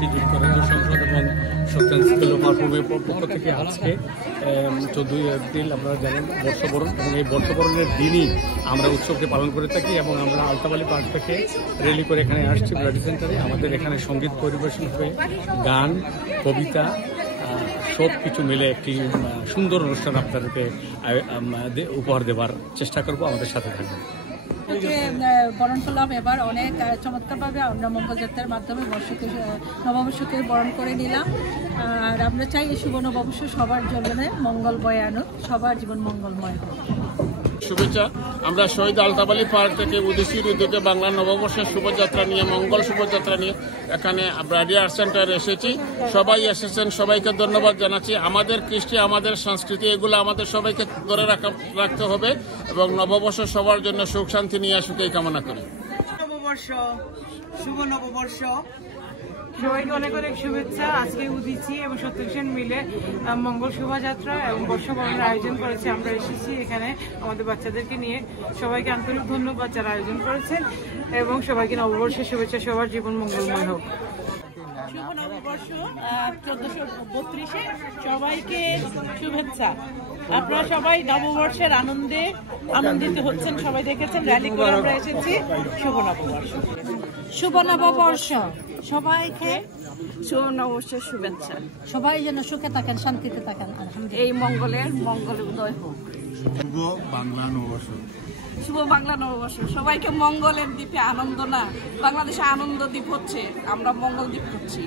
বাংলাদেশি যুক্তরাজ্য সংসদ এবং সত্যেন স্কুল অফ পারফর্মের পক্ষ থেকে আজকে 14 এপ্রিল আপনারা জানেন বর্ষবরণ, এবং এই বর্ষবরণের দিনই আমরা উৎসবকে পালন করে থাকি। এবং আমরা আলতাবালি পার্ক থেকে র্যালি করে এখানে আসছি ব্লাডি সেন্টারে। আমাদের এখানে সঙ্গীত পরিবেশন হবে, গান, কবিতা, সব কিছু মিলে একটি সুন্দর অনুষ্ঠান আপনাদেরকে উপহার দেবার চেষ্টা করব। আমাদের সাথে থাকবেন। বরণ করলাম এবার অনেক চমৎকারভাবে আমরা মঙ্গলযাত্রার মাধ্যমে নববর্ষকে বরণ করে নিলাম। আর আমরা চাই এই শুভ নববর্ষ সবার জন্য মঙ্গলময় আনুক, সবার জীবন মঙ্গলময় হোক। শুভেচ্ছা। আমরা শহীদ আলতাবালি পার্ক থেকে উদ্দেশ্যের উদ্যোগে বাংলা নববর্ষের শুভযাত্রা নিয়ে, মঙ্গল শুভযাত্রা নিয়ে এখানে ব্রাডি আর্ট সেন্টারে এসেছি। সবাই এসেছেন, সবাইকে ধন্যবাদ জানাচ্ছি। আমাদের কৃষ্টি, আমাদের সংস্কৃতি, এগুলো আমাদের সবাইকে ধরে রাখতে হবে এবং নববর্ষ সবার জন্য সুখ শান্তি নিয়ে আসুক এই কামনা করি। নববর্ষ, শুভ নববর্ষ, সবাইকে অনেক অনেক শুভেচ্ছা। আজকে উদিচি এবং সত্যেন মিলে মঙ্গল শোভাযাত্রা এবং বর্ষবরণের আয়োজন করেছে। আমরা এসেছি এখানে আমাদের বাচ্চাদেরকে নিয়ে। সবাইকে আন্তরিক ধন্যবাদ যারা আয়োজন করেছেন এবং সবাইকে নববর্ষের শুভেচ্ছা, সবার জীবন মঙ্গলময় হোক। শুভ নববর্ষ 1432 সবাইকে শুভেচ্ছা। আপনারা সবাই নববর্ষের আনন্দে আনন্দিত হচ্ছেন, সবাই দেখেছেন র্যালি করে আমরা এসেছি। শুভ নববর্ষ। শুভ নববর্ষ সবাইকে, শুভ নববর্ষের শুভেচ্ছা। সবাই যেন সুখে থাকেন, শান্তিতে থাকেন। এই মঙ্গলের উদয় হোক। শুভ বাংলা নববর্ষ। শুভ বাংলা নববর্ষ। সবাইকে মঙ্গলের দ্বীপে আনন্দ, না বাংলাদেশে আনন্দ দ্বীপ হচ্ছে, আমরা মঙ্গল দ্বীপ হচ্ছি।